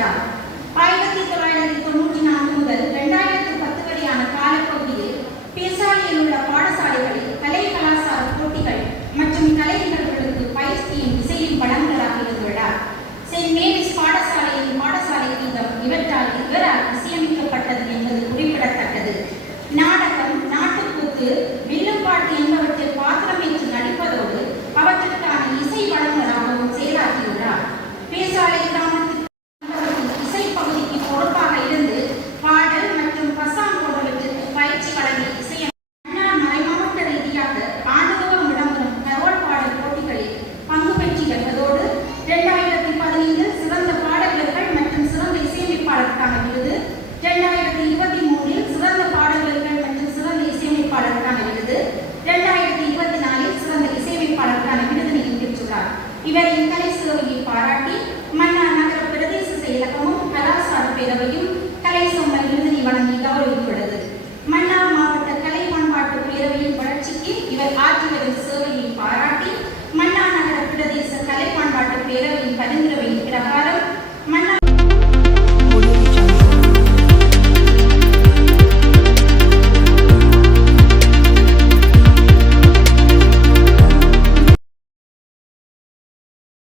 குறிப்பிட்டார் ஆயிரத்தி தொள்ளாயிரத்தி தொன்னூற்றி நான்கு முதல் இரண்டாயிரத்து பத்து வரையான காலப்பகுதியில் பேசாலியில் உள்ள பாடசாலைகளில் கலை கலாச்சார போட்டிகள் மற்றும் கலைஞர்களுக்கு பயிற்சியின் இசையின் பலன்களாக இருந்துள்ளார். செயின்ட் மேரிஸ் பாடசாலையின் பாடசாலை கீதம் இவற்றால் இவரால் இசையமைக்கப்பட்டது என்று இவரின் கலை சேவையை பாராட்டி மன்னா நகர பிரதேச செயலகமும் கலாசார பேரவையும் கலை சொம்பை விருதினை வழங்கி கௌரவித்துள்ளது. மன்னா மாவட்ட கலை பண்பாட்டு பேரவையின் வளர்ச்சிக்கு இவர் ஆற்றி வரும் சேவையை பாராட்டி